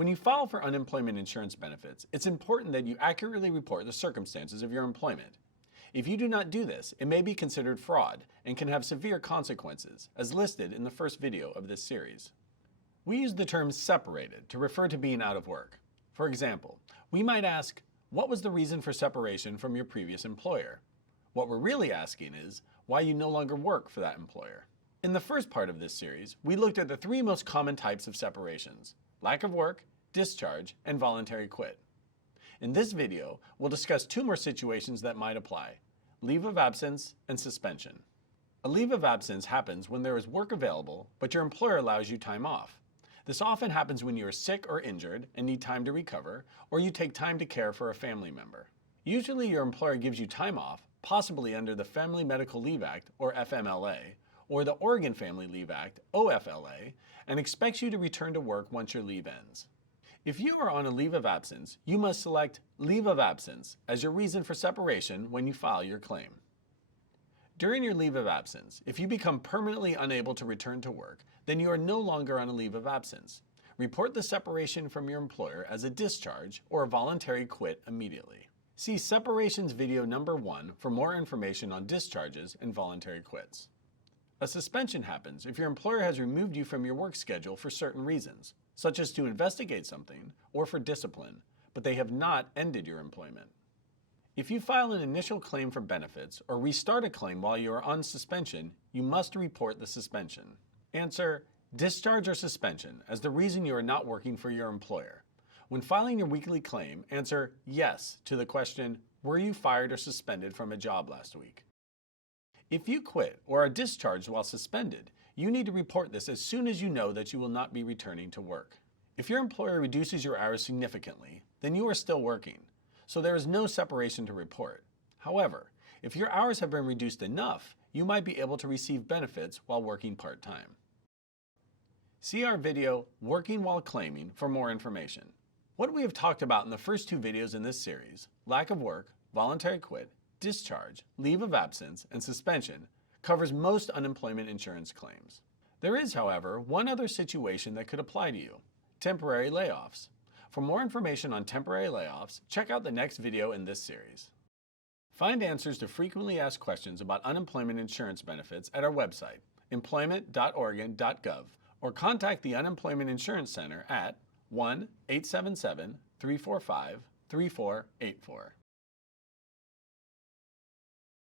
When you file for unemployment insurance benefits, it's important that you accurately report the circumstances of your employment. If you do not do this, it may be considered fraud and can have severe consequences, as listed in the first video of this series. We use the term separated to refer to being out of work. For example, we might ask, what was the reason for separation from your previous employer? What we're really asking is why you no longer work for that employer. In the first part of this series, we looked at the three most common types of separations: lack of work, discharge, and voluntary quit. In this video, we'll discuss two more situations that might apply: leave of absence and suspension. A leave of absence happens when there is work available, but your employer allows you time off. This often happens when you are sick or injured and need time to recover, or you take time to care for a family member. Usually your employer gives you time off, possibly under the Family Medical Leave Act, or FMLA, or the Oregon Family Leave Act, OFLA, and expects you to return to work once your leave ends. If you are on a leave of absence, you must select leave of absence as your reason for separation when you file your claim. During your leave of absence, if you become permanently unable to return to work, then you are no longer on a leave of absence. Report the separation from your employer as a discharge or a voluntary quit immediately. See Separations video number 1 for more information on discharges and voluntary quits. A suspension happens if your employer has removed you from your work schedule for certain reasons, such as to investigate something or for discipline, but they have not ended your employment. If you file an initial claim for benefits or restart a claim while you are on suspension, you must report the suspension. Answer discharge or suspension as the reason you are not working for your employer. When filing your weekly claim, answer yes to the question, were you fired or suspended from a job last week? If you quit or are discharged while suspended, you need to report this as soon as you know that you will not be returning to work. If your employer reduces your hours significantly, then you are still working, so there is no separation to report. However, if your hours have been reduced enough, you might be able to receive benefits while working part-time. See our video, Working While Claiming, for more information. What we have talked about in the first two videos in this series, lack of work, voluntary quit, discharge, leave of absence, and suspension, covers most unemployment insurance claims. There is, however, one other situation that could apply to you: temporary layoffs. For more information on temporary layoffs, check out the next video in this series. Find answers to frequently asked questions about unemployment insurance benefits at our website, employment.oregon.gov, or contact the Unemployment Insurance Center at 1-877-345-3484.